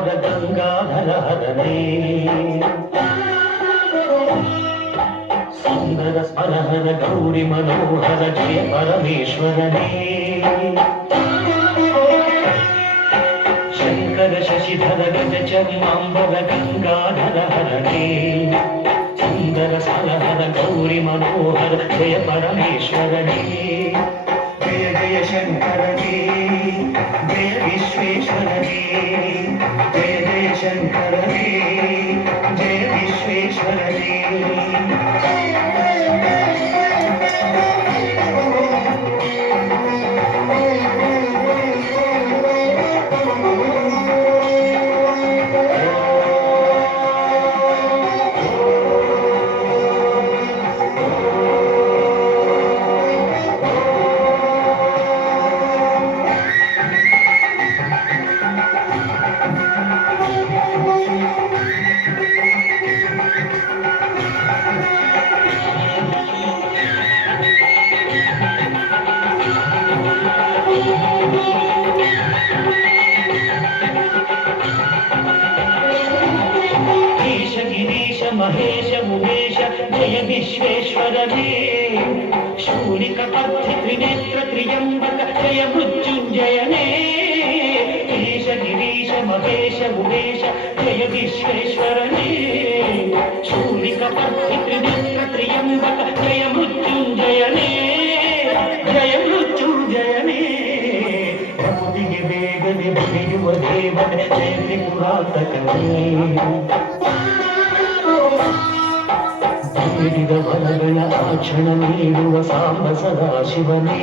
ಶ್ರೀನಿವಾಸಾಂಬರ ಗಂಗಾಧರ ಹರನೇ ಸುಂದರ ಸ್ಮರಹರ ಗೌರಿ ಮನೋಹರ ಜಯ ಪರಮೇಶ್ವರನೇ ಶಂಕರ ಶಶಿಧರ ಗಜ ಚರ್ಮಾಂಬರ ಗಂಗಾಧರ ಹರನೇ ಸುಂದರ ಸ್ಮರಹರ ಗೌರಿ ಮನೋಹರ ಜಯ ಪರಮೇಶ್ವರನೇ ಜಯ ಜಯ ಶಂಕರನೇ ಜಯ ವಿಶ್ವೇಶ್ವರನೇ ಜಯ ಜಯ ಶಂಕರನೇ ಜಯ ವಿಶ್ವೇಶ್ವರನೇ महेश मुकेश जय विश्वेश्वरने शूलिकपद्धि त्रिनेत्र त्र्यंबक जय मृत्युंजयने ईश गिरीश महेश मुकेश जय विश्वेश्वरने शूलिकपद्धि त्रिनेत्र त्र्यंबक जय मृत्युंजयने जय मृत्युंजयने प्रकृतिಗೆ ಬೇಗನೆ ಬಡಿಯುವ ದೇವನೇ ಜಯ ತ್ರಿಪುರಾಂತಕನೇ ಬೇಡಿದ ಬಲಗಳ ಆಕ್ಷಣ ನೀಡುವ ಸಾಂಬ ಸದಾಶಿವನೇ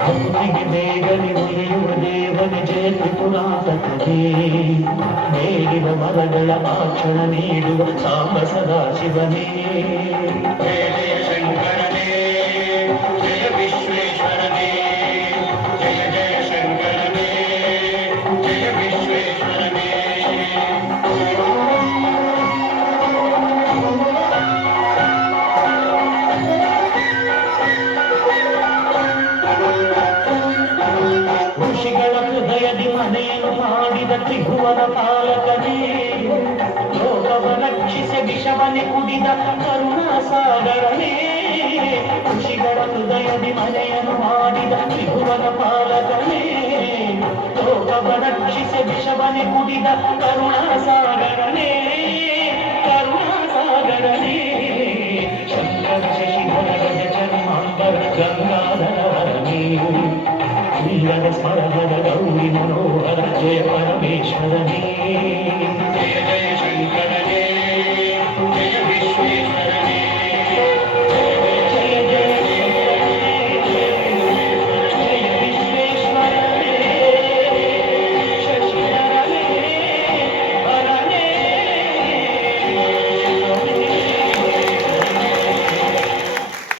ಭಕ್ತಿಗೆ ಬೇಗನೆ ಉಳಿಯುವ ದೇವನೇ ಜಯ ತ್ರಿಪುರಾಂತಕನೇ ಬೇಡಿದ ಬಲಗಳ ಆಕ್ಷಣ ನೀಡುವ ಸಾಂಬ ಸದಾಶಿವನೇ ಜಯ ಜಯ ಶಂಕರನೇ ಜಯ ವಿಶ್ವೇಶ್ವರನೇ ಜಯ ಜಯ ಶಂಕರನೇ ಜಯ ವಿಶ್ವೇಶ್ವರನೇ ಋಷಿಗಳ ಹೃದಯದಿ ಮನೆಯನ್ನು ಮಾಡಿದ ತ್ರಿಭುವನ ಪಾಲಕನೇ ಲೋಕವ ರಕ್ಷಿಸಿ ವಿಷವನೆ ಕುಡಿದ ಕರುಣಾಸಾಗರನೇ ಋಷಿಗಳ ಹೃದಯದಿ ಮನೆಯನ್ನು ಮಾಡಿದ ತ್ರಿಭುವನ ಪಾಲಕನೇ ಲೋಕವ ರಕ್ಷಿಸಿ ವಿಷವನೆ ಕುಡಿದ ಕರುಣಾಸಾಗರನೇ ಕರುಣಾಸಾಗರನೇ ಶಂಕರ ಶಶಿಧರ ಗಜ ಚರ್ಮಾಂಬರ ಗಂಗಾಧರ ಹರನೇ ಶ್ರೀರಗ ಸ್ಮರಹರ ಗೌರಿ ಮನೋಹರ ಜಯ ಪರಮೇಶ್ವರನೇ ಜಯ ಜಯ ಶಂಕರ